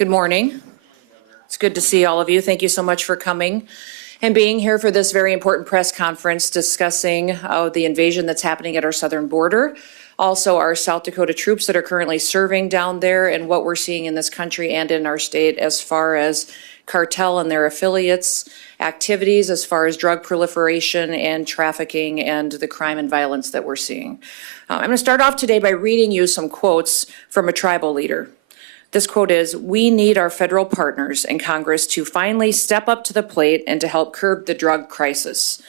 Good morning. It's good to see all of you. Thank you so much for coming and being here for this very important press conference discussing the invasion that's happening at our southern border. Also, our South Dakota troops that are currently serving down there and what we're seeing in this country and in our state as far as cartel and their affiliates, activities as far as drug proliferation and trafficking and the crime and violence that we're seeing. I'm going to start off today by reading you some quotes from a tribal leader. This quote is, "We need our federal partners in Congress to finally step up to the plate and to help curb the drug crisis.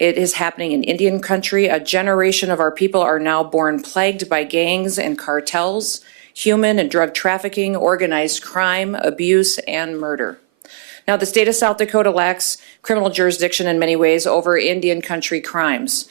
It is happening in Indian country. A generation of our people are now born plagued by gangs and cartels, human and drug trafficking, organized crime, abuse, and murder." Now, the state of South Dakota lacks criminal jurisdiction in many ways over Indian country crimes.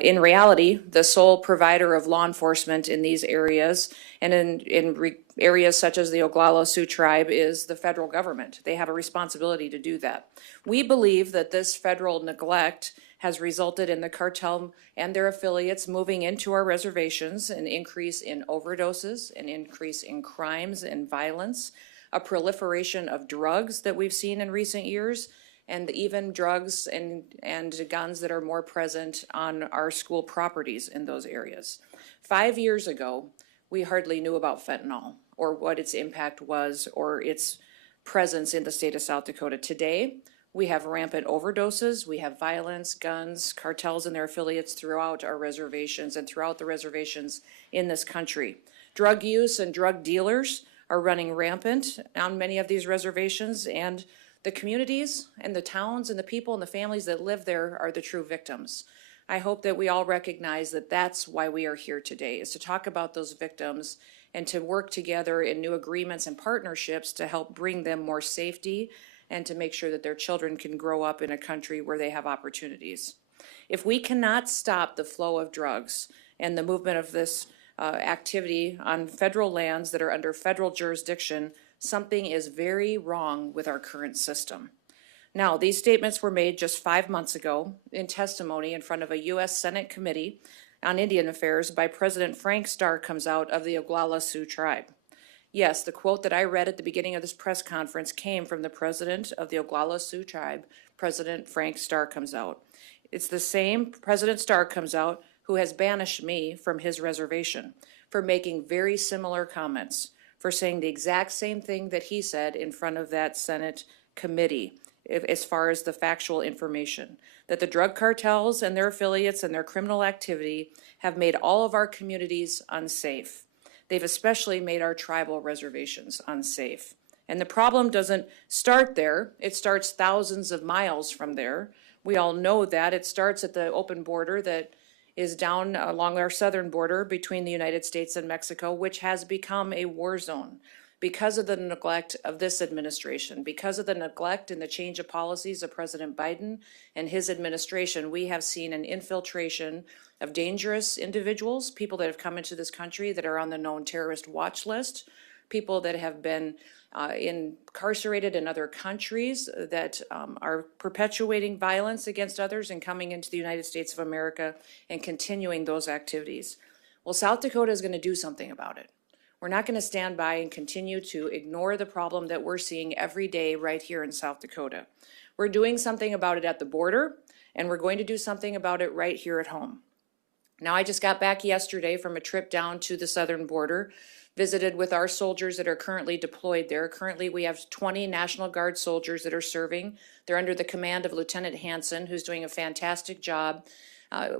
In reality, the sole provider of law enforcement in these areas and in areas such as the Oglala Sioux tribe is the federal government. They have a responsibility to do that. We believe that this federal neglect has resulted in the cartel and their affiliates moving into our reservations, an increase in overdoses, an increase in crimes and violence, a proliferation of drugs that we've seen in recent years, and even drugs and guns that are more present on our school properties in those areas. 5 years ago, we hardly knew about fentanyl or what its impact was or its presence in the state of South Dakota. Today, we have rampant overdoses, we have violence, guns, cartels and their affiliates throughout our reservations and throughout the reservations in this country. Drug use and drug dealers are running rampant on many of these reservations, and the communities and the towns and the people and the families that live there are the true victims. I hope that we all recognize that that's why we are here today, is to talk about those victims and to work together in new agreements and partnerships to help bring them more safety and to make sure that their children can grow up in a country where they have opportunities. If we cannot stop the flow of drugs and the movement of this activity on federal lands that are under federal jurisdiction, something is very wrong with our current system. Now, these statements were made just 5 months ago in testimony in front of a U.S. Senate Committee on Indian Affairs by President Frank Starr-Comes-Out of the Oglala Sioux tribe. Yes, the quote that I read at the beginning of this press conference came from the president of the Oglala Sioux tribe, President Frank Starr-Comes-Out. It's the same President Starr-Comes-Out who has banished me from his reservation for making very similar comments, for saying the exact same thing that he said in front of that Senate committee, as far as the factual information, that the drug cartels and their affiliates and their criminal activity have made all of our communities unsafe. They've especially made our tribal reservations unsafe. And the problem doesn't start there. It starts thousands of miles from there. We all know that. It starts at the open border that is down along our southern border between the United States and Mexico, which has become a war zone because of the neglect of this administration, because of the neglect and the change of policies of President Biden and his administration. We have seen an infiltration of dangerous individuals, people that have come into this country that are on the known terrorist watch list, people that have been incarcerated in other countries that are perpetuating violence against others and coming into the United States of America and continuing those activities. Well, South Dakota is going to do something about it. We're not going to stand by and continue to ignore the problem that we're seeing every day right here in South Dakota. We're doing something about it at the border, and we're going to do something about it right here at home. Now, I just got back yesterday from a trip down to the southern border, visited with our soldiers that are currently deployed there. Currently, we have 20 National Guard soldiers that are serving. They're under the command of Lieutenant Hansen, who's doing a fantastic job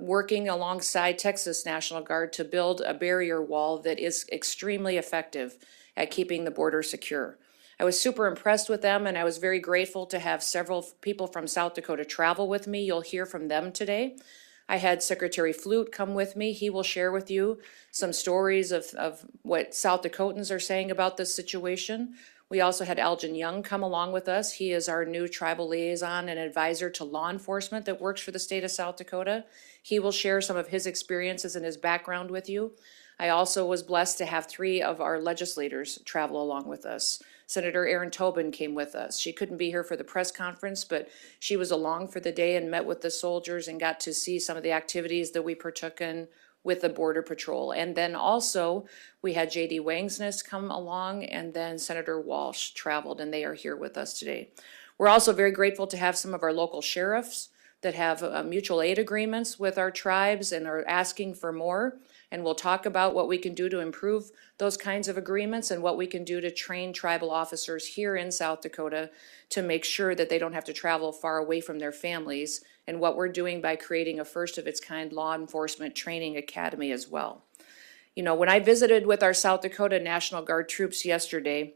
working alongside Texas National Guard to build a barrier wall that is extremely effective at keeping the border secure. I was super impressed with them, and I was very grateful to have several people from South Dakota travel with me. You'll hear from them today. I had Secretary Flute come with me. He will share with you some stories of what South Dakotans are saying about this situation. We also had Elgin Young come along with us. He is our new tribal liaison and advisor to law enforcement that works for the state of South Dakota. He will share some of his experiences and his background with you. I also was blessed to have 3 of our legislators travel along with us. Senator Erin Tobin came with us. She couldn't be here for the press conference, but she was along for the day and met with the soldiers and got to see some of the activities that we partook in with the Border Patrol. And then also, we had J.D. Wangsness come along, and then Senator Walsh traveled, and they are here with us today. We're also very grateful to have some of our local sheriffs that have mutual aid agreements with our tribes and are asking for more. And we'll talk about what we can do to improve those kinds of agreements and what we can do to train tribal officers here in South Dakota to make sure that they don't have to travel far away from their families, and what we're doing by creating a first of its kind law enforcement training academy as well. You know, when I visited with our South Dakota National Guard troops yesterday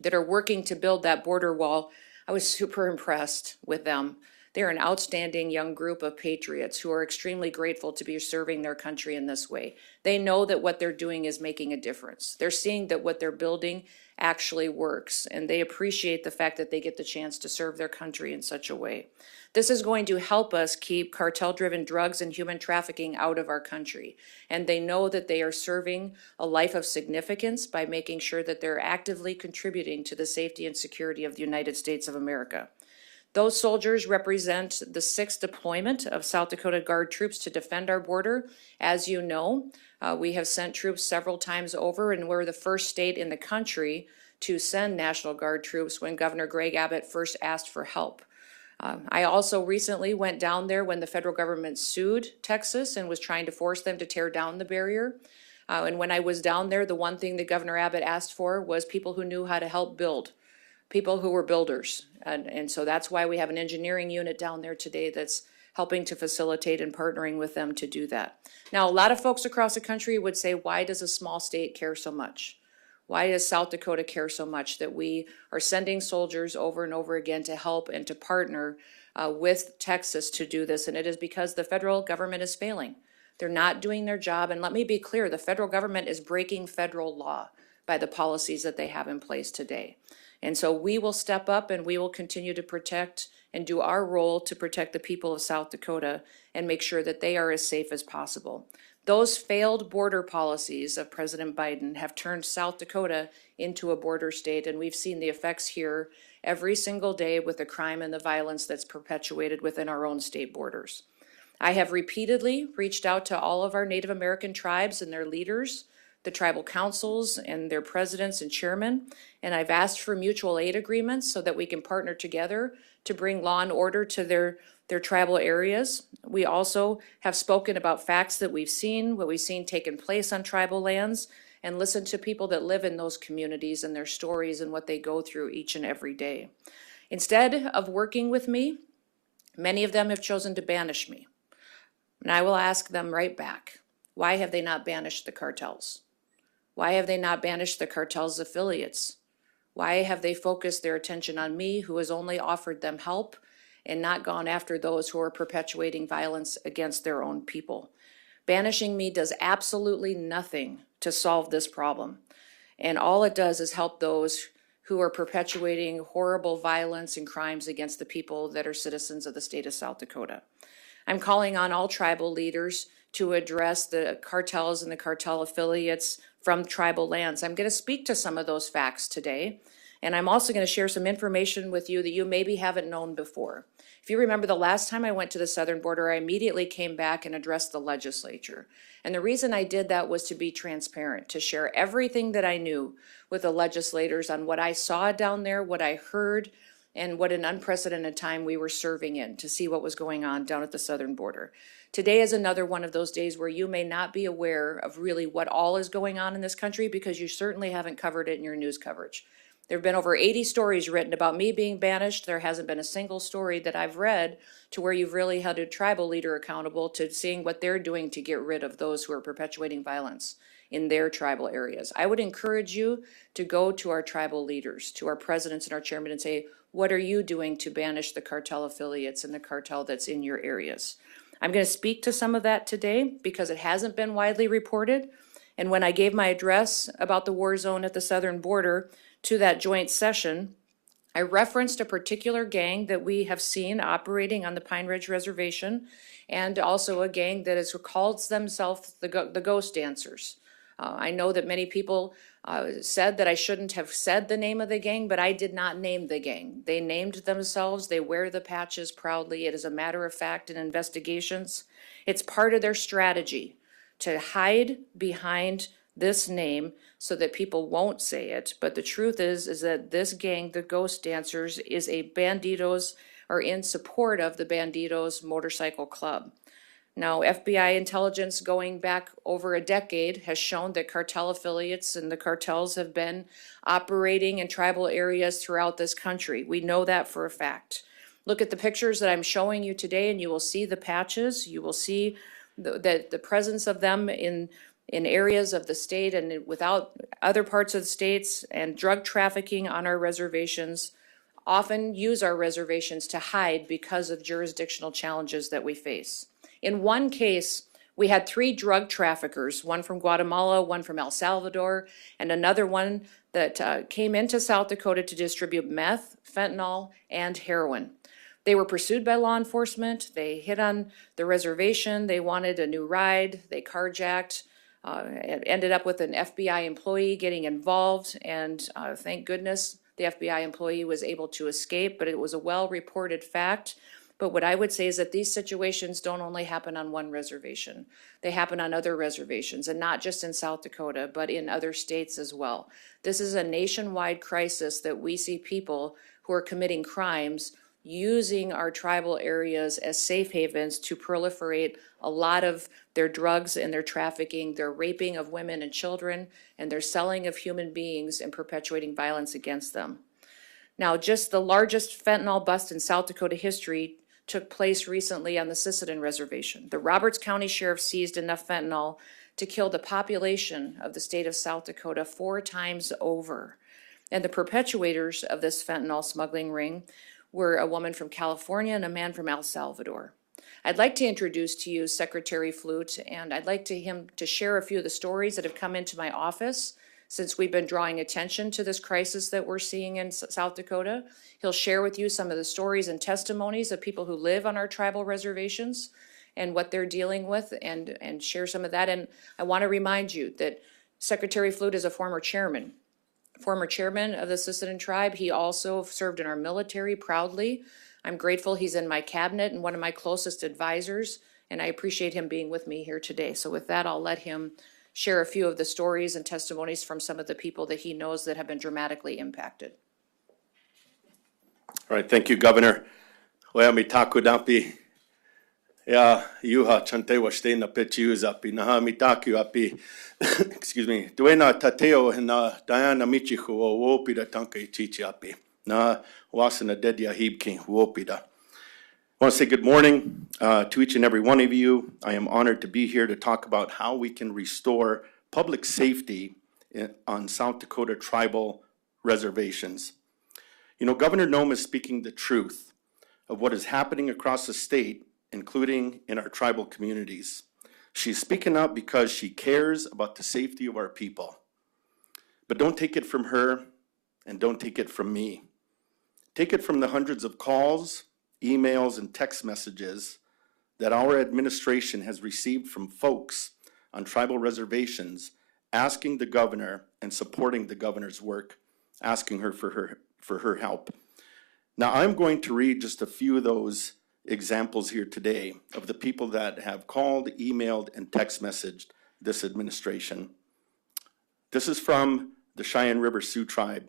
that are working to build that border wall, I was super impressed with them. They're an outstanding young group of patriots who are extremely grateful to be serving their country in this way. They know that what they're doing is making a difference. They're seeing that what they're building actually works, and they appreciate the fact that they get the chance to serve their country in such a way. This is going to help us keep cartel-driven drugs and human trafficking out of our country, and they know that they are serving a life of significance by making sure that they're actively contributing to the safety and security of the United States of America. Those soldiers represent the 6th deployment of South Dakota Guard troops to defend our border. As you know, we have sent troops several times over, and we're the first state in the country to send National Guard troops when Governor Greg Abbott first asked for help. I also recently went down there when the federal government sued Texas and was trying to force them to tear down the barrier. And when I was down there, the one thing that Governor Abbott asked for was people who knew how to help build. People who were builders. And so that's why we have an engineering unit down there today that's helping to facilitate and partnering with them to do that. Now, a lot of folks across the country would say, why does a small state care so much? Why does South Dakota care so much that we are sending soldiers over and over again to help and to partner with Texas to do this? And it is because the federal government is failing. They're not doing their job. And let me be clear, the federal government is breaking federal law by the policies that they have in place today. And so we will step up and we will continue to protect and do our role to protect the people of South Dakota and make sure that they are as safe as possible. Those failed border policies of President Biden have turned South Dakota into a border state, and we've seen the effects here every single day with the crime and the violence that's perpetuated within our own state borders. I have repeatedly reached out to all of our Native American tribes and their leaders, the tribal councils and their presidents and chairmen, and I've asked for mutual aid agreements so that we can partner together to bring law and order to their tribal areas. We also have spoken about facts that we've seen, what we've seen taking place on tribal lands, and listened to people that live in those communities and their stories and what they go through each and every day. Instead of working with me, many of them have chosen to banish me. And I will ask them right back, why have they not banished the cartels? Why have they not banished the cartel's affiliates? Why have they focused their attention on me, who has only offered them help, and not gone after those who are perpetuating violence against their own people? Banishing me does absolutely nothing to solve this problem. And all it does is help those who are perpetuating horrible violence and crimes against the people that are citizens of the state of South Dakota. I'm calling on all tribal leaders to address the cartels and the cartel affiliates from tribal lands. I'm going to speak to some of those facts today, and I'm also going to share some information with you that you maybe haven't known before. If you remember the last time I went to the southern border, I immediately came back and addressed the legislature. And the reason I did that was to be transparent, to share everything that I knew with the legislators on what I saw down there, what I heard, and what an unprecedented time we were serving in to see what was going on down at the southern border. Today is another one of those days where you may not be aware of really what all is going on in this country because you certainly haven't covered it in your news coverage. There have been over 80 stories written about me being banished. There hasn't been a single story that I've read to where you've really held a tribal leader accountable to seeing what they're doing to get rid of those who are perpetuating violence in their tribal areas. I would encourage you to go to our tribal leaders, to our presidents and our chairmen, and say, what are you doing to banish the cartel affiliates and the cartel that's in your areas? I'm going to speak to some of that today because it hasn't been widely reported. And when I gave my address about the war zone at the southern border to that joint session, I referenced a particular gang that we have seen operating on the Pine Ridge Reservation, and also a gang that calls themselves the Ghost Dancers. I know that many people said that I shouldn't have said the name of the gang, but I did not name the gang. They named themselves. They wear the patches proudly. It is a matter of fact in investigations. It's part of their strategy to hide behind this name so that people won't say it. But the truth is that this gang, the Ghost Dancers, is a Banditos, or in support of the Banditos Motorcycle Club. Now, FBI intelligence going back over a decade has shown that cartel affiliates and the cartels have been operating in tribal areas throughout this country. We know that for a fact. Look at the pictures that I'm showing you today, and you will see the patches. You will see the presence of them in areas of the state and without other parts of the states, and drug trafficking on our reservations. Often use our reservations to hide because of jurisdictional challenges that we face. In one case, we had 3 drug traffickers, one from Guatemala, one from El Salvador, and another one that came into South Dakota to distribute meth, fentanyl, and heroin. They were pursued by law enforcement. They hit on the reservation. They wanted a new ride. They carjacked. It ended up with an FBI employee getting involved, and thank goodness the FBI employee was able to escape, but it was a well-reported fact. But what I would say is that these situations don't only happen on one reservation. They happen on other reservations, and not just in South Dakota, but in other states as well. This is a nationwide crisis that we see people who are committing crimes using our tribal areas as safe havens to proliferate a lot of their drugs and their trafficking, their raping of women and children, and their selling of human beings and perpetuating violence against them. Now, just the largest fentanyl bust in South Dakota history took place recently on the Sisseton Reservation. The Roberts County Sheriff seized enough fentanyl to kill the population of the state of South Dakota 4 times over. And the perpetuators of this fentanyl smuggling ring were a woman from California and a man from El Salvador. I'd like to introduce to you Secretary Flute, and I'd like him to share a few of the stories that have come into my office since we've been drawing attention to this crisis that we're seeing in South Dakota. He'll share with you some of the stories and testimonies of people who live on our tribal reservations and what they're dealing with, and share some of that. And I want to remind you that Secretary Flute is a former chairman of the Sisseton tribe. He also served in our military proudly. I'm grateful he's in my cabinet and one of my closest advisors, and I appreciate him being with me here today. So with that, I'll let him share a few of the stories and testimonies from some of the people that he knows that have been dramatically impacted. All right, thank you, Governor. Wea mi taku dapi. Ya yuha chante washte na pechius api. Naha mi taku api. Excuse me. Duena tateo na Diana michihu o wopida tanka ichichi api. Na wasana dedya hibki wopida. I want to say good morning to each and every one of you. I am honored to be here to talk about how we can restore public safety on South Dakota tribal reservations. You know, Governor Noem is speaking the truth of what is happening across the state, including in our tribal communities. She's speaking up because she cares about the safety of our people. But don't take it from her, and don't take it from me. Take it from the hundreds of calls, emails, and text messages that our administration has received from folks on tribal reservations asking the governor and supporting the governor's work, asking her for her help. Now, I'm going to read just a few of those examples here today of the people that have called, emailed, and text messaged this administration. This is from the Cheyenne River Sioux Tribe.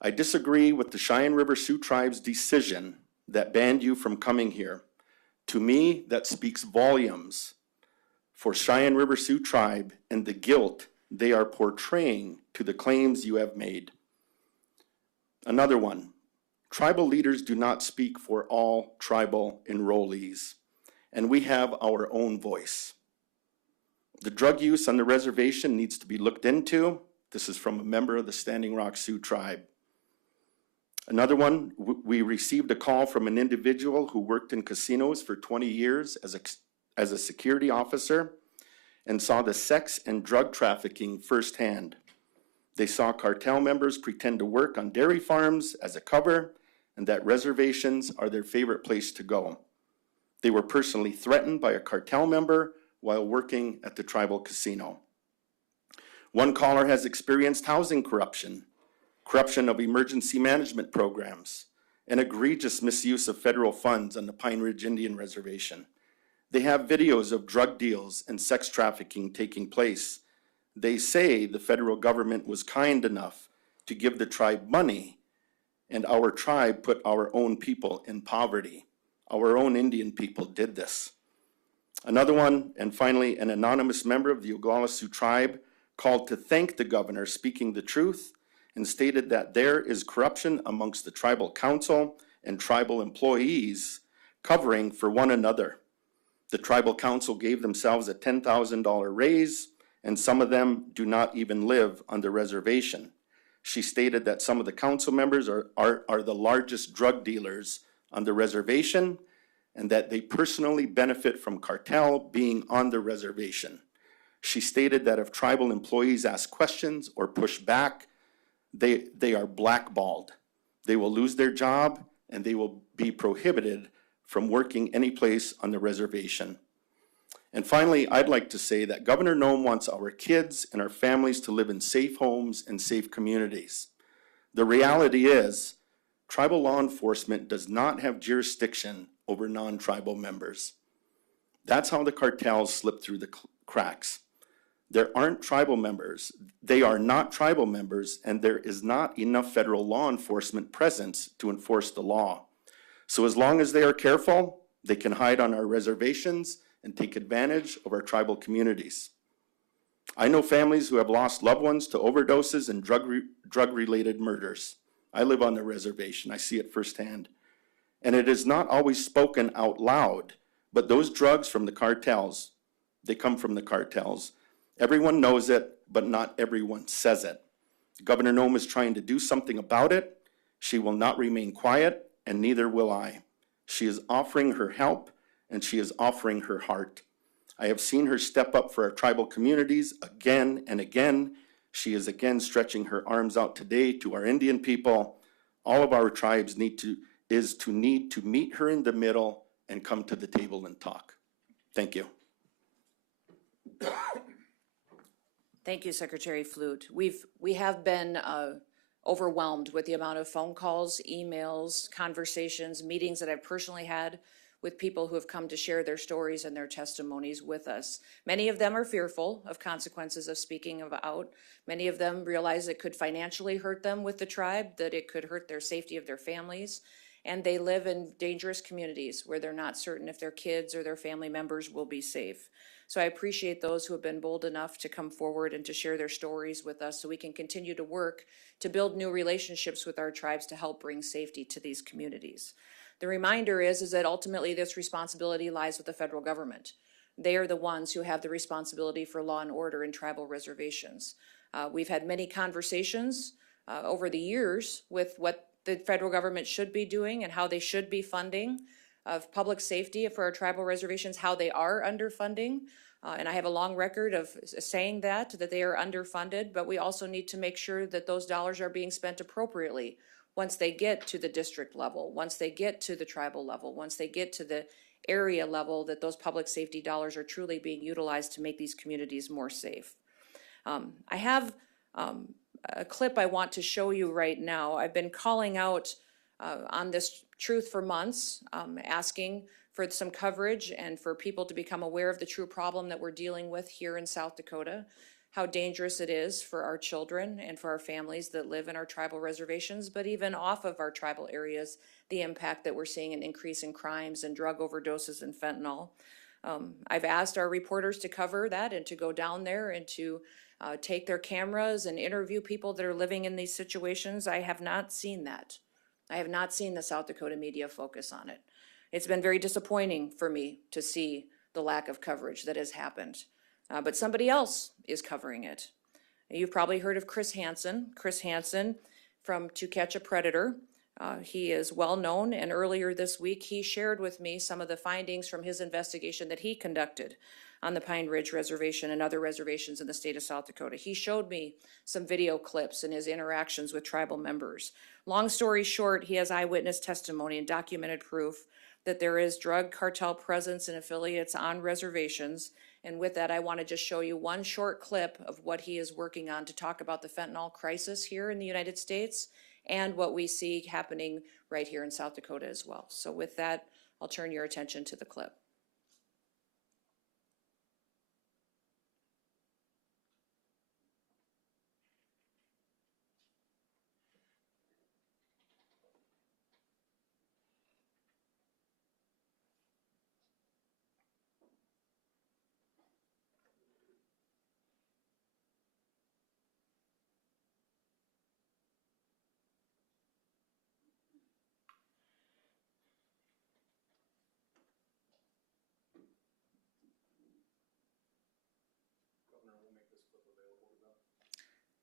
I disagree with the Cheyenne River Sioux Tribe's decision that banned you from coming here. To me, that speaks volumes for Cheyenne River Sioux Tribe and the guilt they are portraying to the claims you have made. Another one, tribal leaders do not speak for all tribal enrollees, and we have our own voice. The drug use on the reservation needs to be looked into. This is from a member of the Standing Rock Sioux Tribe. Another one, we received a call from an individual who worked in casinos for 20 years as a security officer and saw the sex and drug trafficking firsthand. They saw cartel members pretend to work on dairy farms as a cover, and that reservations are their favorite place to go. They were personally threatened by a cartel member while working at the tribal casino. One caller has experienced housing corruption of emergency management programs, and egregious misuse of federal funds on the Pine Ridge Indian Reservation. They have videos of drug deals and sex trafficking taking place. They say the federal government was kind enough to give the tribe money, and our tribe put our own people in poverty. Our own Indian people did this. Another one, and finally, an anonymous member of the Oglala Sioux tribe called to thank the governor speaking the truth and stated that there is corruption amongst the tribal council and tribal employees covering for one another. The tribal council gave themselves a $10,000 raise, and some of them do not even live on the reservation. She stated that some of the council members are the largest drug dealers on the reservation, and that they personally benefit from cartel being on the reservation. She stated that if tribal employees ask questions or push back, they are blackballed. They will lose their job, and they will be prohibited from working any place on the reservation. And finally, I'd like to say that Governor Noem wants our kids and our families to live in safe homes and safe communities. The reality is, tribal law enforcement does not have jurisdiction over non-tribal members. That's how the cartels slip through the cracks. There aren't tribal members. They are not tribal members, and there is not enough federal law enforcement presence to enforce the law. So as long as they are careful, they can hide on our reservations and take advantage of our tribal communities. I know families who have lost loved ones to overdoses and drug-related murders. I live on the reservation. I see it firsthand. And it is not always spoken out loud, but those drugs from the cartels, they come from the cartels. Everyone knows it, but not everyone says it. Governor Noem is trying to do something about it. She will not remain quiet, and neither will I. She is offering her help, and she is offering her heart. I have seen her step up for our tribal communities again and again. She is again stretching her arms out today to our Indian people. All of our tribes need to meet her in the middle and come to the table and talk. Thank you. Thank you, Secretary Flute. We have been overwhelmed with the amount of phone calls, emails, conversations, meetings that I've personally had with people who have come to share their stories and their testimonies with us. Many of them are fearful of consequences of speaking out. Many of them realize it could financially hurt them with the tribe, that it could hurt their safety of their families, and they live in dangerous communities where they're not certain if their kids or their family members will be safe. So I appreciate those who have been bold enough to come forward and to share their stories with us so we can continue to work to build new relationships with our tribes to help bring safety to these communities. The reminder is that ultimately this responsibility lies with the federal government. They are the ones who have the responsibility for law and order in tribal reservations. We've had many conversations over the years with what the federal government should be doing and how they should be funding of public safety for our tribal reservations, how they are underfunding. And I have a long record of saying that they are underfunded, but we also need to make sure that those dollars are being spent appropriately once they get to the district level, once they get to the tribal level, once they get to the area level, that those public safety dollars are truly being utilized to make these communities more safe. I have a clip I want to show you right now. I've been calling out on this truth for months, asking for some coverage and for people to become aware of the true problem that we're dealing with here in South Dakota, how dangerous it is for our children and for our families that live in our tribal reservations, but even off of our tribal areas, the impact that we're seeing an increase in crimes and drug overdoses and fentanyl. I've asked our reporters to cover that and to go down there and to take their cameras and interview people that are living in these situations. I have not seen that. I have not seen the South Dakota media focus on it. It's been very disappointing for me to see the lack of coverage that has happened. But somebody else is covering it. You've probably heard of Chris Hansen. Chris Hansen from To Catch a Predator. He is well known, and earlier this week he shared with me some of the findings from his investigation that he conducted on the Pine Ridge Reservation and other reservations in the state of South Dakota. He showed me some video clips and his interactions with tribal members. Long story short, he has eyewitness testimony and documented proof that there is drug cartel presence and affiliates on reservations. And with that, I want to just show you one short clip of what he is working on to talk about the fentanyl crisis here in the United States and what we see happening right here in South Dakota as well. So with that, I'll turn your attention to the clip.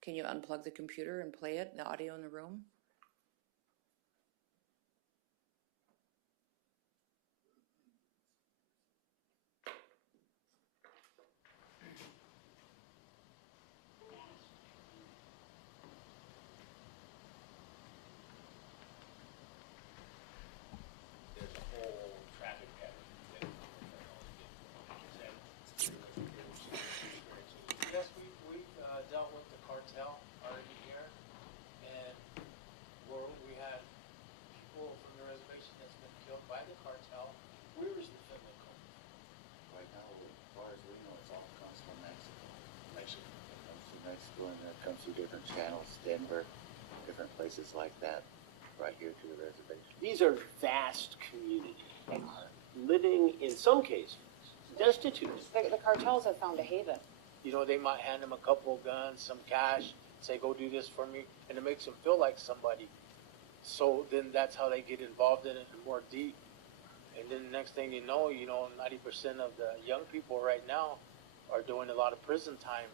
can you unplug the computer and play it, the audio in the room? Yes, we've dealt with the cartel already here, and we had people from the reservation that's been killed by the cartel. Where is the fentanyl coming from? Right now, as far as we know, it's all comes from Mexico. Mexico. It comes from Mexico and it comes through different channels, Denver, different places like that, right here to the reservation. These are vast communities, living in some cases destitute. The cartels have found a haven. You know, they might hand them a couple of guns, some cash, say, go do this for me, and it makes them feel like somebody. So then that's how they get involved in it more deep. And then the next thing you know, 90% of the young people right now are doing a lot of prison time.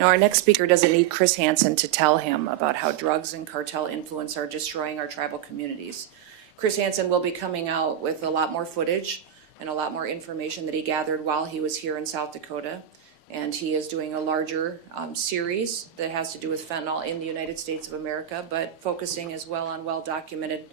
Now, our next speaker doesn't need Chris Hansen to tell him about how drugs and cartel influence are destroying our tribal communities. Chris Hansen will be coming out with a lot more footage and a lot more information that he gathered while he was here in South Dakota. And he is doing a larger series that has to do with fentanyl in the United States of America, but focusing as well on well-documented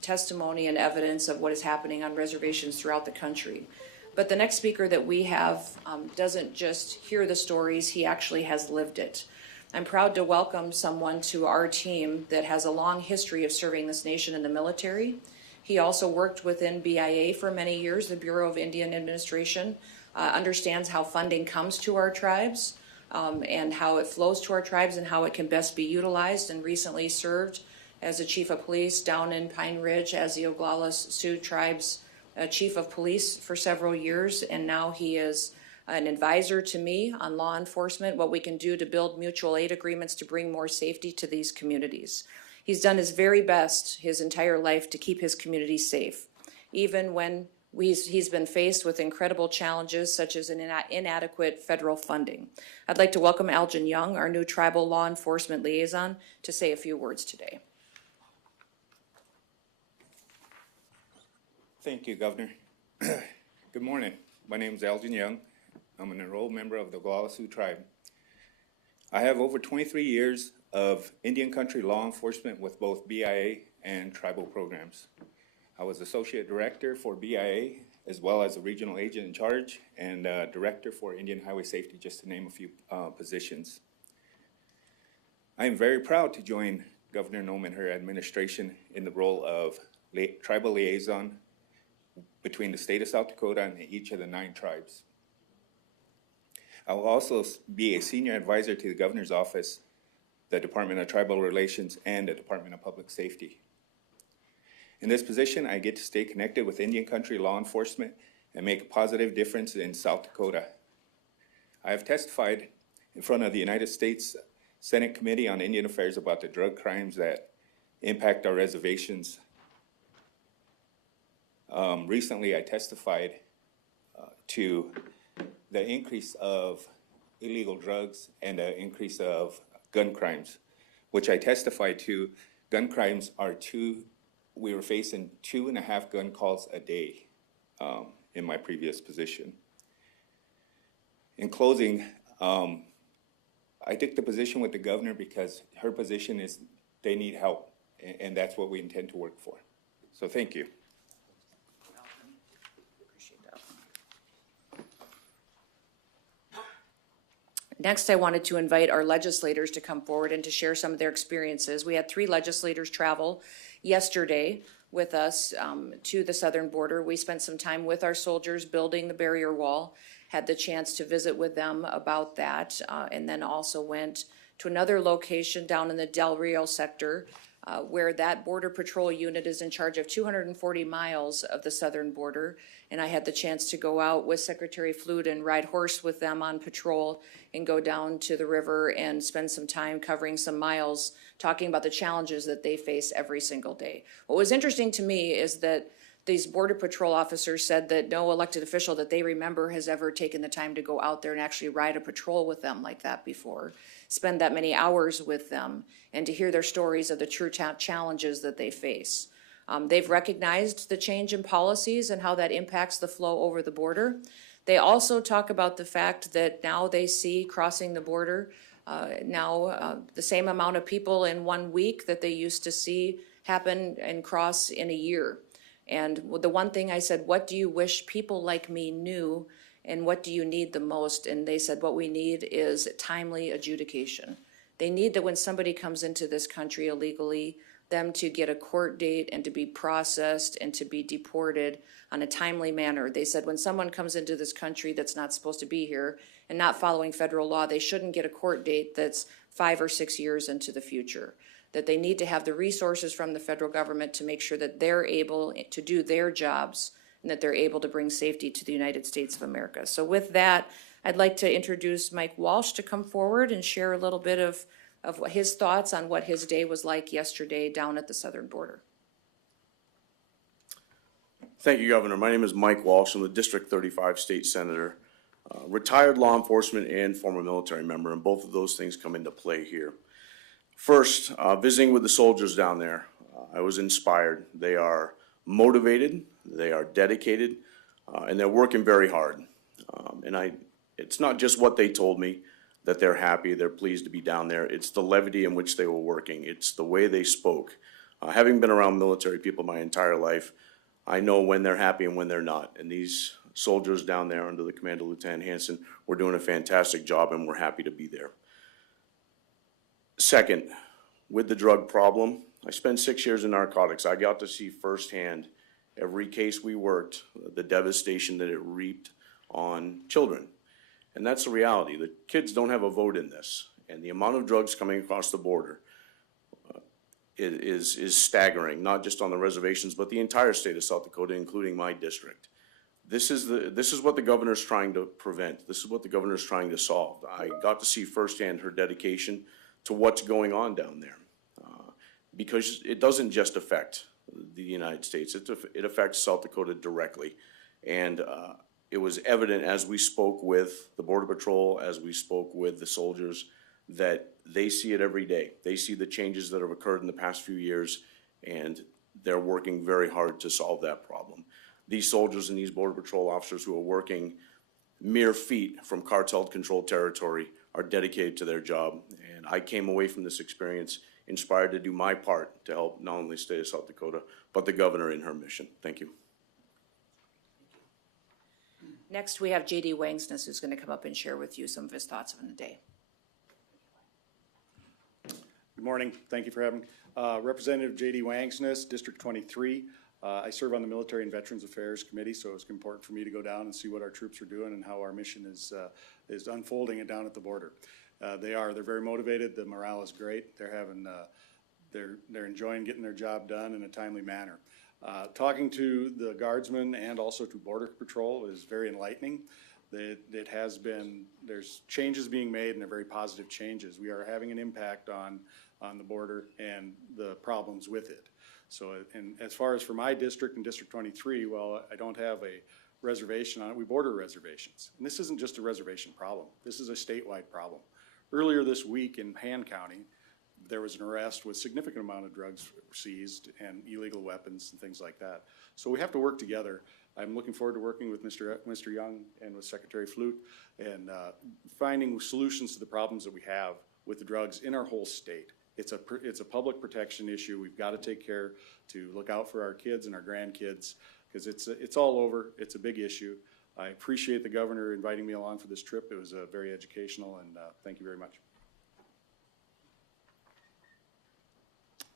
testimony and evidence of what is happening on reservations throughout the country. But the next speaker that we have doesn't just hear the stories, he actually has lived it. I'm proud to welcome someone to our team that has a long history of serving this nation in the military. He also worked within BIA for many years, the Bureau of Indian Administration, understands how funding comes to our tribes and how it flows to our tribes and how it can best be utilized, and recently served as a chief of police down in Pine Ridge as the Oglala Sioux Tribe's chief of police for several years, and now he is an advisor to me on law enforcement, what we can do to build mutual aid agreements to bring more safety to these communities. He's done his very best his entire life to keep his community safe, even when he's been faced with incredible challenges such as an inadequate federal funding. I'd like to welcome Algin Young, our new tribal law enforcement liaison, to say a few words today. Thank you, Governor. Good morning. My name is Algin Young. I'm an enrolled member of the Oglala Sioux Tribe. I have over 23 years of Indian country law enforcement with both BIA and tribal programs. I was Associate Director for BIA, as well as a Regional Agent in Charge and Director for Indian Highway Safety, just to name a few positions. I am very proud to join Governor Noem and her administration in the role of tribal liaison between the state of South Dakota and each of the 9 tribes. I will also be a senior advisor to the Governor's Office, the Department of Tribal Relations, and the Department of Public Safety. In this position, I get to stay connected with Indian country law enforcement and make a positive difference in South Dakota. I have testified in front of the United States Senate Committee on Indian Affairs about the drug crimes that impact our reservations. Recently, I testified to the increase of illegal drugs and the increase of gun crimes, which I testified to. Gun crimes are we were facing 2.5 gun calls a day in my previous position. In closing, I took the position with the governor because her position is they need help, and that's what we intend to work for. So thank you. Next, I wanted to invite our legislators to come forward and to share some of their experiences. We had 3 legislators travel yesterday with us to the southern border. We spent some time with our soldiers building the barrier wall, had the chance to visit with them about that, and then also went to another location down in the Del Rio sector where that Border Patrol unit is in charge of 240 miles of the southern border. And I had the chance to go out with Secretary Flute and ride horse with them on patrol and go down to the river and spend some time covering some miles, talking about the challenges that they face every single day. What was interesting to me is that these Border Patrol officers said that no elected official that they remember has ever taken the time to go out there and actually ride a patrol with them like that before, spend that many hours with them, and to hear their stories of the true challenges that they face. They've recognized the change in policies and how that impacts the flow over the border. They also talk about the fact that now they see crossing the border the same amount of people in 1 week that they used to see happen and cross in a year. And the one thing I said, what do you wish people like me knew, and what do you need the most? And they said, what we need is timely adjudication. They need that when somebody comes into this country illegally, them to get a court date and to be processed and to be deported on a timely manner. They said when someone comes into this country that's not supposed to be here and not following federal law, they shouldn't get a court date that's 5 or 6 years into the future. That they need to have the resources from the federal government to make sure that they're able to do their jobs and that they're able to bring safety to the United States of America. So with that, I'd like to introduce Mike Walsh to come forward and share a little bit of his thoughts on what his day was like yesterday down at the southern border. Thank you, Governor. My name is Mike Walsh. I'm the District 35 State Senator, retired law enforcement and former military member, and both of those things come into play here. First, visiting with the soldiers down there, I was inspired. They are motivated, they are dedicated, and they're working very hard. It's not just what they told me, that they're happy, they're pleased to be down there. It's the levity in which they were working. It's the way they spoke. Having been around military people my entire life, I know when they're happy and when they're not. And these soldiers down there under the command of Lieutenant Hanson were doing a fantastic job, and we're happy to be there. Second, with the drug problem, I spent 6 years in narcotics. I got to see firsthand every case we worked, the devastation that it reaped on children. And that's the reality. The kids don't have a vote in this. And the amount of drugs coming across the border is staggering, not just on the reservations, but the entire state of South Dakota, including my district. This is what the governor's trying to prevent. This is what the governor's trying to solve. I got to see firsthand her dedication to what's going on down there. Because it doesn't just affect the United States, it affects South Dakota directly. And it was evident as we spoke with the Border Patrol, as we spoke with the soldiers, that they see it every day. They see the changes that have occurred in the past few years, and they're working very hard to solve that problem. These soldiers and these Border Patrol officers who are working mere feet from cartel-controlled territory are dedicated to their job. And I came away from this experience inspired to do my part to help not only the state of South Dakota, but the governor in her mission. Thank you. Next, we have J.D. Wangsness, who's going to come up and share with you some of his thoughts on the day. Good morning. Thank you for having me. Representative J.D. Wangsness, District 23. I serve on the Military and Veterans Affairs Committee, so it's important for me to go down and see what our troops are doing and how our mission is unfolding it down at the border. They're very motivated. The morale is great. They're enjoying getting their job done in a timely manner. Talking to the guardsmen and also to Border Patrol is very enlightening. There's changes being made, and they're very positive changes. We are having an impact on the border and the problems with it. So, and as far as for my district and District 23, well, I don't have a reservation on it. We border reservations. And this isn't just a reservation problem. This is a statewide problem. Earlier this week in Han County, there was an arrest with significant amount of drugs seized and illegal weapons and things like that. So we have to work together. I'm looking forward to working with Mr. Young and with Secretary Flute and finding solutions to the problems that we have with the drugs in our whole state. It's a public protection issue. We've got to take care to look out for our kids and our grandkids because it's all over. It's a big issue. I appreciate the governor inviting me along for this trip. It was very educational, and thank you very much.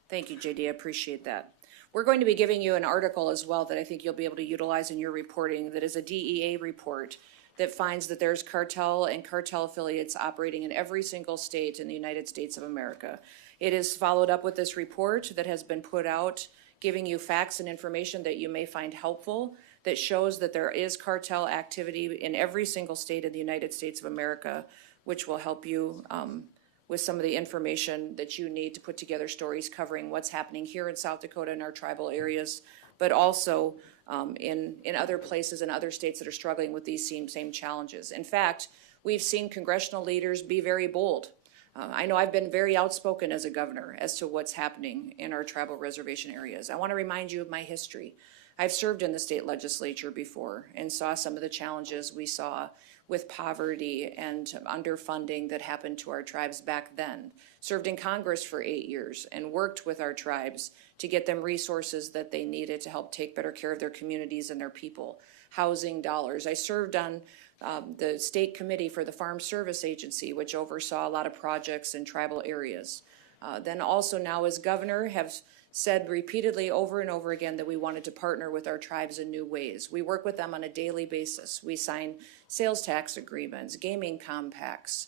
Thank you, JD. I appreciate that. We're going to be giving you an article as well that I think you'll be able to utilize in your reporting that is a DEA report that finds that there's cartel and cartel affiliates operating in every single state in the United States of America. It is followed up with this report that has been put out giving you facts and information that you may find helpful that shows that there is cartel activity in every single state in the United States of America, which will help you with some of the information that you need to put together stories covering what's happening here in South Dakota in our tribal areas, but also in other places and other states that are struggling with these same challenges. In fact, we've seen congressional leaders be very bold. I know I've been very outspoken as a governor as to what's happening in our tribal reservation areas. I want to remind you of my history. I've served in the state legislature before and saw some of the challenges we saw with poverty and underfunding that happened to our tribes back then. Served in Congress for 8 years and worked with our tribes to get them resources that they needed to help take better care of their communities and their people, housing dollars. I served on the state committee for the Farm Service Agency, which oversaw a lot of projects in tribal areas. Then also now as governor have said repeatedly over and over again that we wanted to partner with our tribes in new ways. We work with them on a daily basis. We sign sales tax agreements, gaming compacts.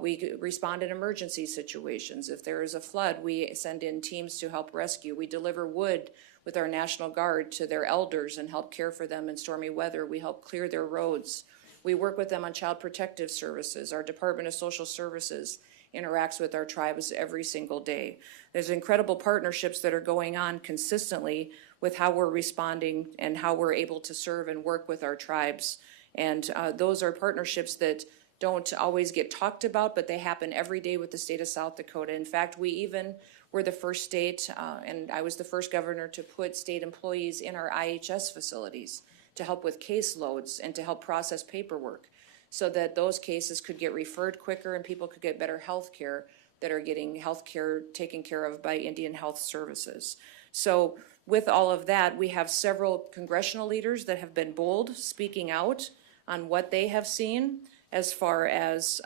We respond in emergency situations. If there is a flood, we send in teams to help rescue. We deliver wood with our National Guard to their elders and help care for them in stormy weather. We help clear their roads. We work with them on child protective services. Our Department of Social Services interacts with our tribes every single day. There's incredible partnerships that are going on consistently with how we're responding and how we're able to serve and work with our tribes. And those are partnerships that don't always get talked about, but they happen every day with the state of South Dakota. In fact, we even were the first state, and I was the first governor to put state employees in our IHS facilities to help with caseloads and to help process paperwork, so that those cases could get referred quicker and people could get better health care that are getting health care taken care of by Indian Health Services. So with all of that, we have several congressional leaders that have been bold, speaking out on what they have seen as far as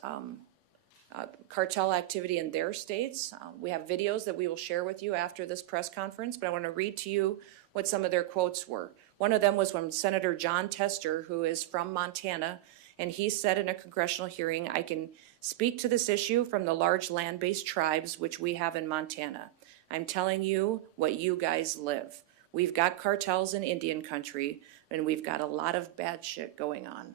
cartel activity in their states. We have videos that we will share with you after this press conference, but I want to read to you what some of their quotes were. One of them was from Senator John Tester, who is from Montana, and he said in a congressional hearing, "I can speak to this issue from the large land-based tribes which we have in Montana. I'm telling you what you guys live. We've got cartels in Indian country, and we've got a lot of bad shit going on."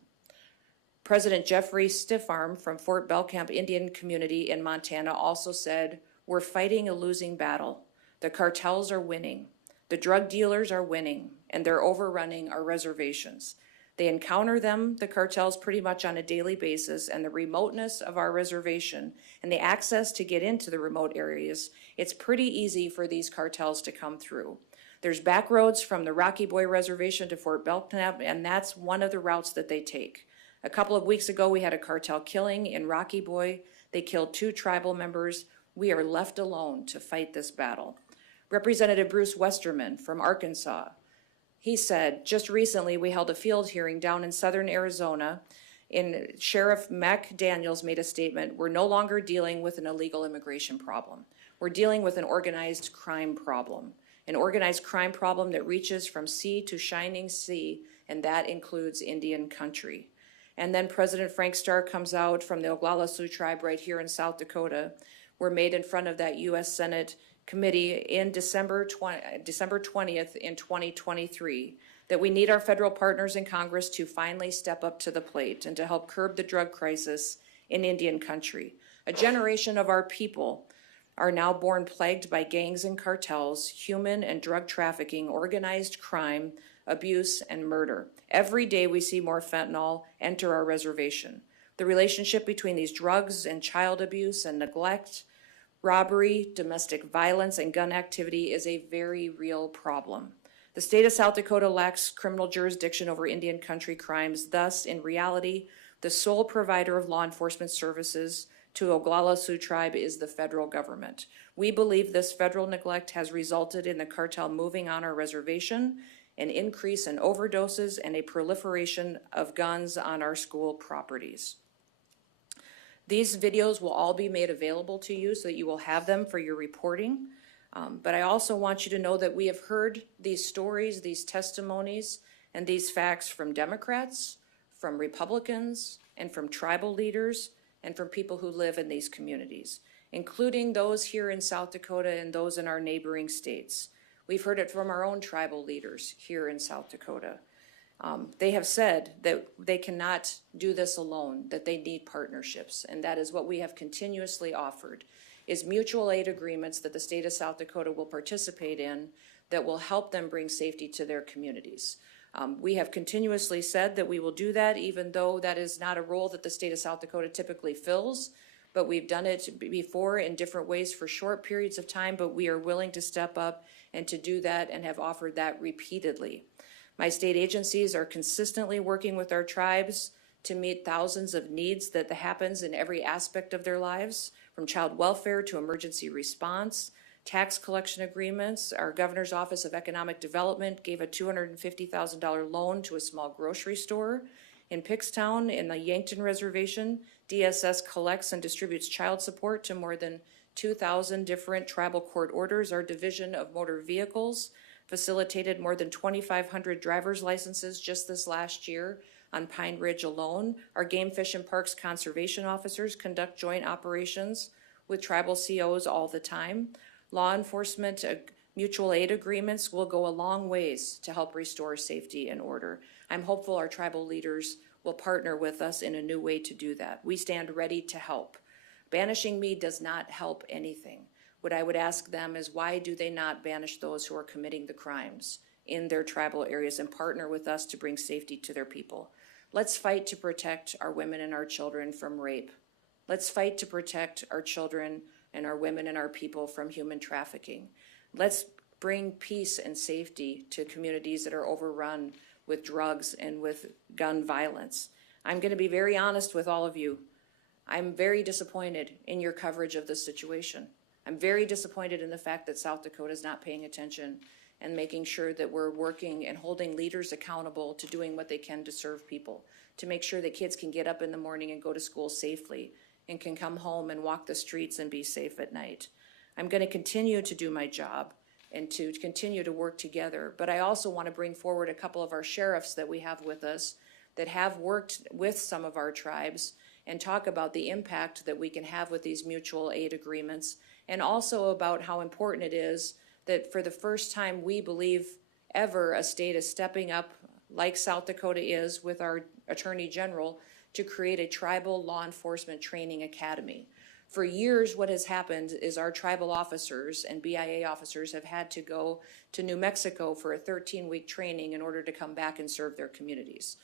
President Jeffrey Stiffarm from Fort Belcamp Indian Community in Montana also said, "We're fighting a losing battle. The cartels are winning. The drug dealers are winning, and they're overrunning our reservations. They encounter them, the cartels, pretty much on a daily basis, and the remoteness of our reservation and the access to get into the remote areas, it's pretty easy for these cartels to come through. There's back roads from the Rocky Boy Reservation to Fort Belknap, and that's one of the routes that they take. A couple of weeks ago, we had a cartel killing in Rocky Boy. They killed 2 tribal members. We are left alone to fight this battle." Representative Bruce Westerman from Arkansas, he said, "Just recently we held a field hearing down in southern Arizona, and Sheriff Mac Daniels made a statement, 'We're no longer dealing with an illegal immigration problem. We're dealing with an organized crime problem that reaches from sea to shining sea, and that includes Indian country.'" And then President Frank Starr comes out from the Oglala Sioux tribe right here in South Dakota. We're made in front of that U.S. Senate committee in December 20th in 2023, that we need our federal partners in Congress to finally step up to the plate and to help curb the drug crisis in Indian country. A generation of our people are now born plagued by gangs and cartels, human and drug trafficking, organized crime, abuse, and murder. Every day we see more fentanyl enter our reservation. The relationship between these drugs and child abuse and neglect, robbery, domestic violence, and gun activity is a very real problem. The state of South Dakota lacks criminal jurisdiction over Indian country crimes. Thus, in reality, the sole provider of law enforcement services to Oglala Sioux tribe is the federal government. We believe this federal neglect has resulted in the cartel moving on our reservation, an increase in overdoses, and a proliferation of guns on our school properties. These videos will all be made available to you so that you will have them for your reporting. But I also want you to know that we have heard these stories, these testimonies, and these facts from Democrats, from Republicans, and from tribal leaders, and from people who live in these communities, including those here in South Dakota and those in our neighboring states. We've heard it from our own tribal leaders here in South Dakota. They have said that they cannot do this alone, that they need partnerships, and that is what we have continuously offered, is mutual aid agreements that the state of South Dakota will participate in that will help them bring safety to their communities. We have continuously said that we will do that, even though that is not a role that the state of South Dakota typically fills. But we've done it before in different ways for short periods of time, but we are willing to step up and to do that and have offered that repeatedly. My state agencies are consistently working with our tribes to meet thousands of needs that happens in every aspect of their lives, from child welfare to emergency response, tax collection agreements. Our Governor's Office of Economic Development gave a $250,000 loan to a small grocery store in Pickstown in the Yankton Reservation. DSS collects and distributes child support to more than 2,000 different tribal court orders. Our Division of Motor Vehicles facilitated more than 2,500 driver's licenses just this last year on Pine Ridge alone. Our Game Fish and Parks conservation officers conduct joint operations with tribal COs all the time. Law enforcement mutual aid agreements will go a long ways to help restore safety and order. I'm hopeful our tribal leaders will partner with us in a new way to do that. We stand ready to help. Banishing me does not help anything. What I would ask them is, why do they not banish those who are committing the crimes in their tribal areas and partner with us to bring safety to their people? Let's fight to protect our women and our children from rape. Let's fight to protect our children and our women and our people from human trafficking. Let's bring peace and safety to communities that are overrun with drugs and with gun violence. I'm going to be very honest with all of you. I'm very disappointed in your coverage of this situation. I'm very disappointed in the fact that South Dakota is not paying attention and making sure that we're working and holding leaders accountable to doing what they can to serve people, to make sure that kids can get up in the morning and go to school safely and can come home and walk the streets and be safe at night. I'm going to continue to do my job and to continue to work together. But I also want to bring forward a couple of our sheriffs that we have with us that have worked with some of our tribes and talk about the impact that we can have with these mutual aid agreements, and also about how important it is that for the first time we believe ever a state is stepping up, like South Dakota is with our Attorney General, to create a tribal law enforcement training academy. For years, what has happened is our tribal officers and BIA officers have had to go to New Mexico for a 13-week training in order to come back and serve their communities.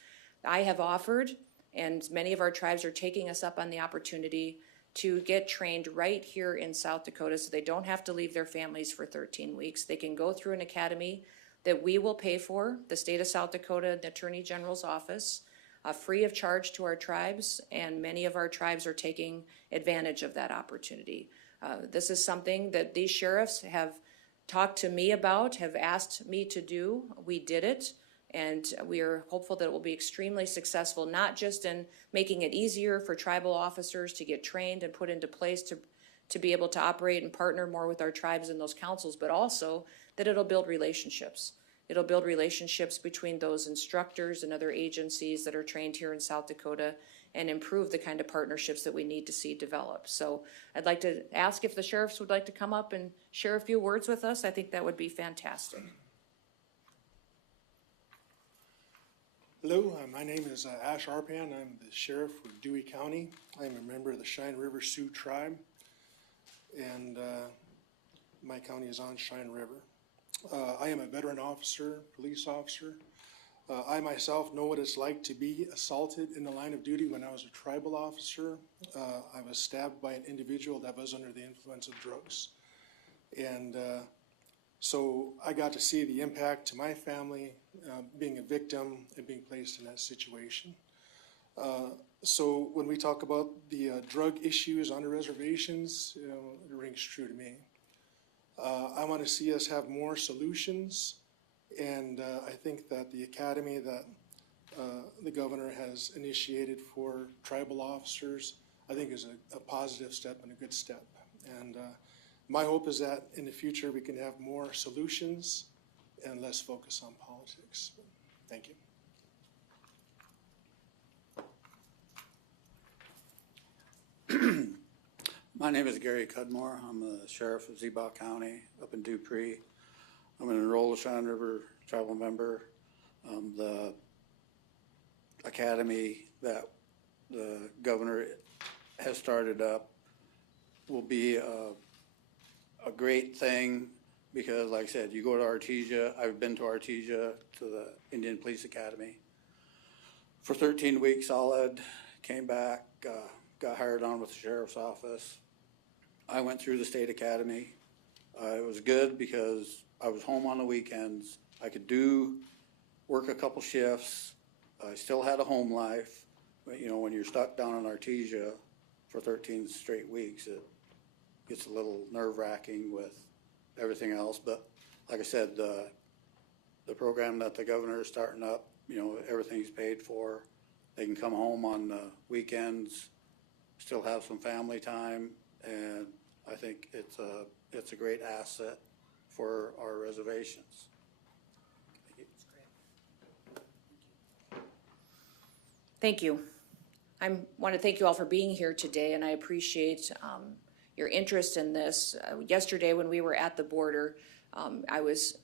I have offered, and many of our tribes are taking us up on the opportunity to get trained right here in South Dakota so they don't have to leave their families for 13 weeks. They can go through an academy that we will pay for, the state of South Dakota, the Attorney General's office, free of charge to our tribes, and many of our tribes are taking advantage of that opportunity. This is something that these sheriffs have talked to me about, have asked me to do. We did it, and we are hopeful that it will be extremely successful, not just in making it easier for tribal officers to get trained and put into place to be able to operate and partner more with our tribes in those councils, but also that it'll build relationships. It'll build relationships between those instructors and other agencies that are trained here in South Dakota and improve the kind of partnerships that we need to see develop. So I'd like to ask if the sheriffs would like to come up and share a few words with us. I think that would be fantastic. Hello, my name is Ash Arpan. I'm the sheriff for Dewey County. I'm a member of the Cheyenne River Sioux tribe, and my county is on Cheyenne River. I am a veteran officer, police officer. I myself know what it's like to be assaulted in the line of duty. When I was a tribal officer, I was stabbed by an individual that was under the influence of drugs. And so I got to see the impact to my family, being a victim and being placed in that situation. So when we talk about the drug issues on the reservations, it rings true to me. I want to see us have more solutions, and I think that the academy that the governor has initiated for tribal officers, I think is a positive step and a good step. And my hope is that in the future we can have more solutions and less focus on politics. Thank you. My name is Gary Cudmore. I'm the sheriff of Zebah County up in Dupree. I'm an enrolled Cheyenne River tribal member. The academy that the governor has started up will be a great thing because like I said, you go to Artesia, I've been to Artesia, to the Indian Police Academy for 13 weeks solid, came back, got hired on with the sheriff's office. I went through the state academy. It was good because I was home on the weekends. I could work a couple shifts. I still had a home life. But, you know, when you're stuck down in Artesia for 13 straight weeks, it gets a little nerve-wracking with everything else. But like I said, the program that the governor is starting up, you know, everything's paid for. They can come home on the weekends, still have some family time, and I think it's a great asset for our reservations. Thank you. I want to thank you all for being here today, and I appreciate your interest in this. Yesterday, when we were at the border, I was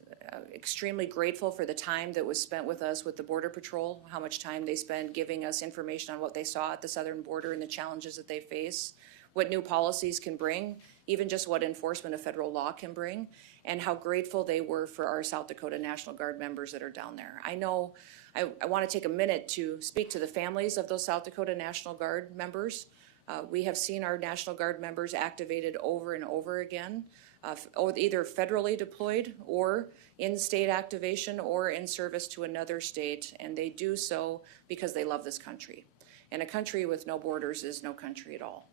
extremely grateful for the time that was spent with us with the Border Patrol, how much time they spend giving us information on what they saw at the southern border and the challenges that they face, what new policies can bring, even just what enforcement of federal law can bring, and how grateful they were for our South Dakota National Guard members that are down there. I know I want to take a minute to speak to the families of those South Dakota National Guard members. We have seen our National Guard members activated over and over again, either federally deployed or in state activation or in service to another state, and they do so because they love this country. And a country with no borders is no country at all.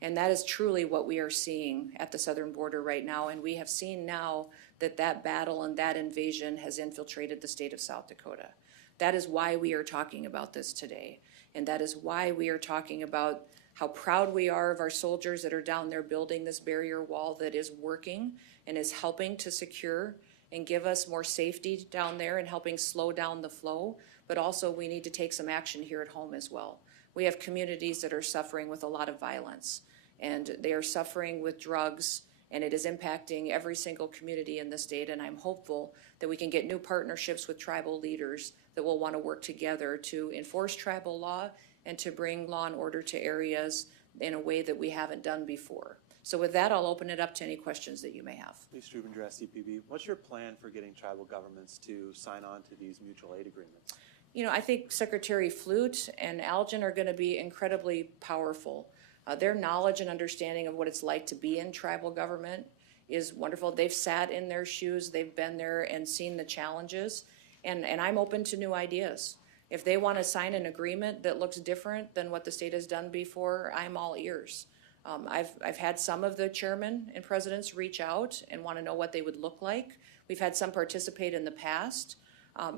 And that is truly what we are seeing at the southern border right now, and we have seen now that that battle and that invasion has infiltrated the state of South Dakota. That is why we are talking about this today, and that is why we are talking about how proud we are of our soldiers that are down there building this barrier wall that is working and is helping to secure and give us more safety down there and helping slow down the flow. But also we need to take some action here at home as well. We have communities that are suffering with a lot of violence, and they are suffering with drugs, and it is impacting every single community in the state. And I'm hopeful that we can get new partnerships with tribal leaders that will want to work together to enforce tribal law and to bring law and order to areas in a way that we haven't done before. So with that, I'll open it up to any questions that you may have. Lee Strubinger, SCPB. What's your plan for getting tribal governments to sign on to these mutual aid agreements? You know, I think Secretary Flute and Algin are going to be incredibly powerful. Their knowledge and understanding of what it's like to be in tribal government is wonderful. They've sat in their shoes, they've been there and seen the challenges, and I'm open to new ideas. If they want to sign an agreement that looks different than what the state has done before, I'm all ears. I've had some of the chairmen and presidents reach out and want to know what they would look like. We've had some participate in the past,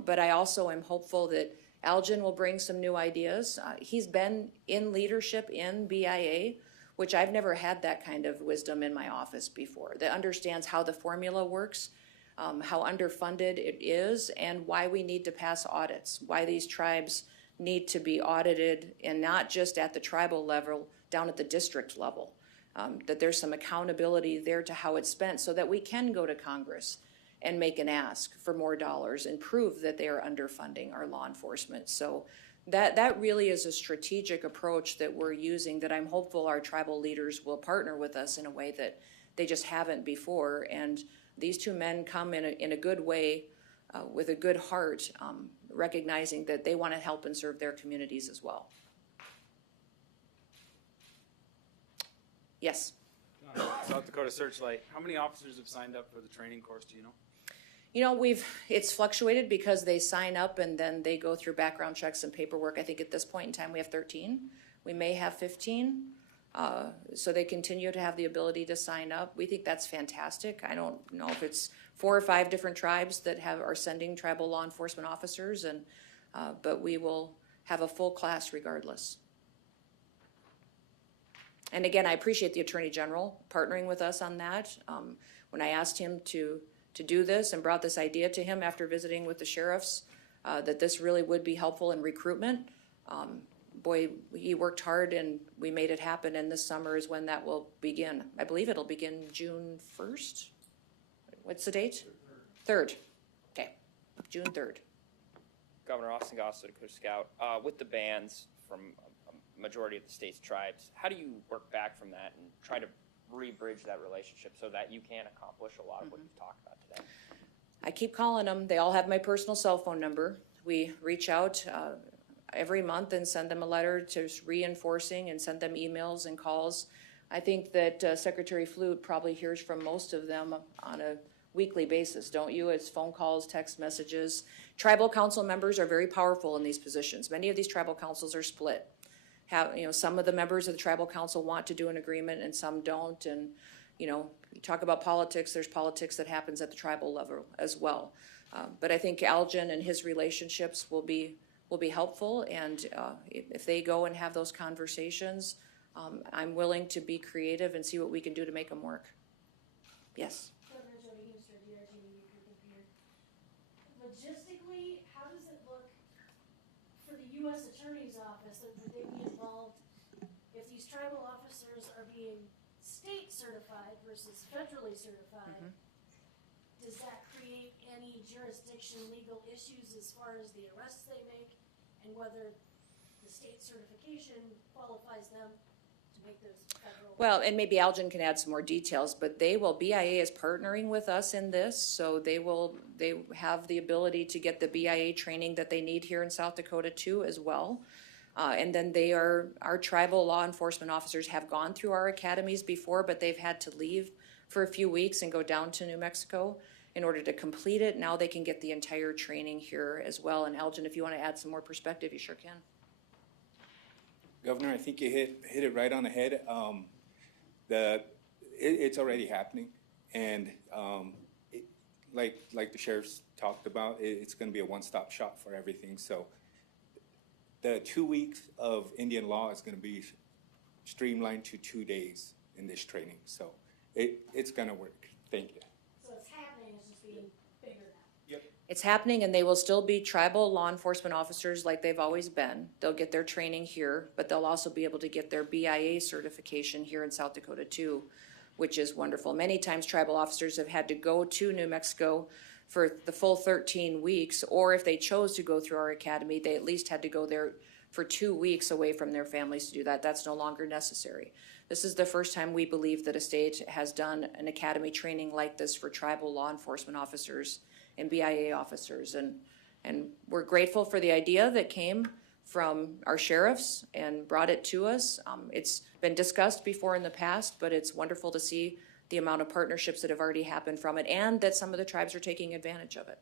but I also am hopeful that Algin will bring some new ideas. He's been in leadership in BIA, which I've never had that kind of wisdom in my office before, that understands how the formula works, how underfunded it is, and why we need to pass audits, why these tribes need to be audited, and not just at the tribal level, down at the district level, that there's some accountability there to how it's spent so that we can go to Congress and make an ask for more dollars and prove that they are underfunding our law enforcement. So that really is a strategic approach that we're using that I'm hopeful our tribal leaders will partner with us in a way that they just haven't before. And these two men come in a good way, with a good heart, recognizing that they want to help and serve their communities as well. Yes? South Dakota Searchlight, how many officers have signed up for the training course, do you know? You know, it's fluctuated because they sign up and then they go through background checks and paperwork. I think at this point in time we have 13. We may have 15. So they continue to have the ability to sign up. We think that's fantastic. I don't know if it's 4 or 5 different tribes that are sending tribal law enforcement officers, but we will have a full class regardless. And again, I appreciate the Attorney General partnering with us on that. When I asked him to do this and brought this idea to him after visiting with the sheriffs, that this really would be helpful in recruitment, boy, he worked hard and we made it happen, and this summer is when that will begin. I believe it'll begin June 1st. What's the date? 3rd. Okay, June 3rd. Governor Austin Goss, Dakota Scout. With the bans from a majority of the state's tribes, how do you work back from that and try to re-bridge that relationship so that you can accomplish a lot of what you've talked about today? I keep calling them. They all have my personal cell phone number. We reach out every month and send them a letter just reinforcing and send them emails and calls. I think that Secretary Flute probably hears from most of them on a weekly basis, don't you? It's phone calls, text messages. Tribal council members are very powerful in these positions. Many of these tribal councils are split. Some of the members of the tribal council want to do an agreement and some don't. And, you talk about politics, there's politics that happens at the tribal level as well. But I think Algin and his relationships will be helpful. And if they go and have those conversations, I'm willing to be creative and see what we can do to make them work. Yes. Logistically, how does it look for the U.S. Attorney's Office? Would they be involved if these tribal officers are being state certified versus federally certified? Does that create any jurisdiction legal issues as far as the arrests they make and whether the state certification qualifies them to make those federal? Well, and maybe Algin can add some more details, but BIA is partnering with us in this, so they have the ability to get the BIA training that they need here in South Dakota too as well. And then our tribal law enforcement officers have gone through our academies before, but they've had to leave for a few weeks and go down to New Mexico in order to complete it. Now they can get the entire training here as well. And Algin, if you want to add some more perspective, you sure can. Governor, I think you hit it right on the head. It's already happening, and like the sheriff's talked about, it's going to be a one-stop shop for everything. So the 2 weeks of Indian law is going to be streamlined to 2 days in this training. So it's going to work. Thank you. So it's happening, it's just being bigger now. Yep. It's happening, and they will still be tribal law enforcement officers like they've always been. They'll get their training here, but they'll also be able to get their BIA certification here in South Dakota too, which is wonderful. Many times tribal officers have had to go to New Mexico for the full 13 weeks, or if they chose to go through our academy, they at least had to go there for 2 weeks away from their families to do that. That's no longer necessary. This is the first time we believe that a state has done an academy training like this for tribal law enforcement officers and BIA officers. And we're grateful for the idea that came from our sheriffs and brought it to us. It's been discussed before in the past, but it's wonderful to see the amount of partnerships that have already happened from it and that some of the tribes are taking advantage of it.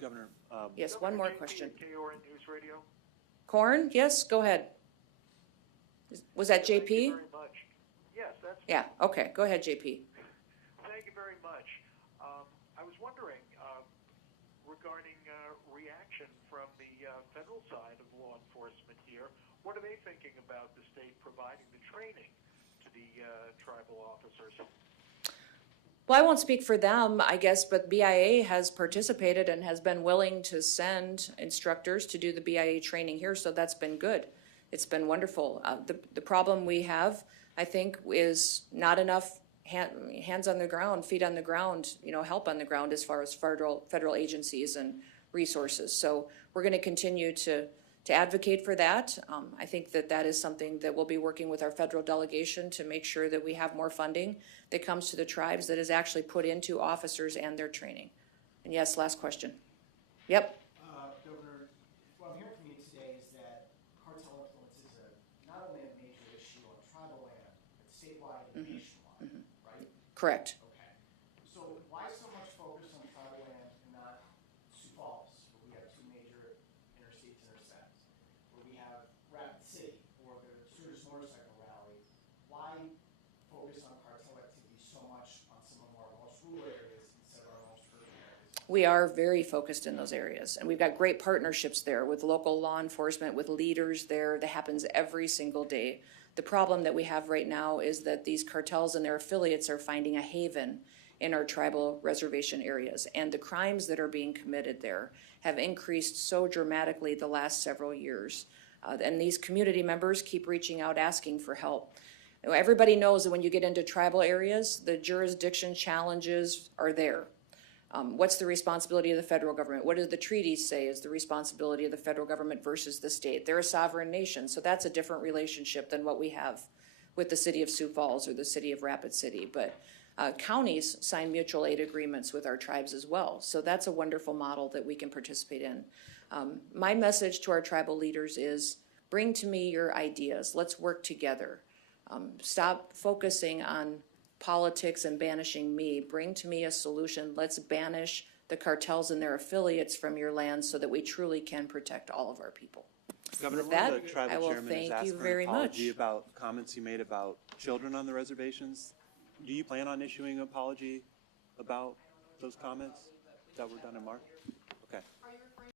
Governor. Yes, one more question. KORN News Radio. Corn, yes, go ahead. Was that JP? Thank you very much. Yes, that's Yeah, okay, go ahead, JP. Thank you very much. I was wondering regarding reaction from the federal side of law enforcement here. What are they thinking about the state providing the training to the tribal officers? Well, I won't speak for them, I guess, but BIA has participated and has been willing to send instructors to do the BIA training here, so that's been good. It's been wonderful. The problem we have, I think, is not enough hands on the ground, feet on the ground, help on the ground as far as federal agencies and resources. So we're going to continue to advocate for that. I think that is something that we'll be working with our federal delegation to make sure that we have more funding that comes to the tribes that is actually put into officers and their training. And yes, last question. Yep. Governor, what I'm hearing from you today is that cartel influence is not only a major issue on tribal land, but statewide and nationwide, right? Correct. Okay. So why so much focus on tribal land and not Sioux Falls, where we have two major interstates intersect, where we have Rapid City or the Sooners Motorcycle Rally? Why focus on cartel activity so much on some of our most rural areas instead of our most urban areas? We are very focused in those areas, and we've got great partnerships there with local law enforcement, with leaders there. That happens every single day. The problem that we have right now is that these cartels and their affiliates are finding a haven in our tribal reservation areas, and the crimes that are being committed there have increased so dramatically the last several years. And these community members keep reaching out asking for help. Everybody knows that when you get into tribal areas, the jurisdiction challenges are there. What's the responsibility of the federal government? What do the treaties say is the responsibility of the federal government versus the state? They're a sovereign nation, so that's a different relationship than what we have with the city of Sioux Falls or the city of Rapid City, but counties sign mutual aid agreements with our tribes as well. So that's a wonderful model that we can participate in. My message to our tribal leaders is bring to me your ideas. Let's work together. Stop focusing on politics and banishing me. Bring to me a solution. Let's banish the cartels and their affiliates from your land so that we truly can protect all of our people. Governor, With one that, of the tribal I will chairmen has thank asked you for an very apology much. about comments you made about children on the reservations. Do you plan on issuing an apology about those comments that were done in March?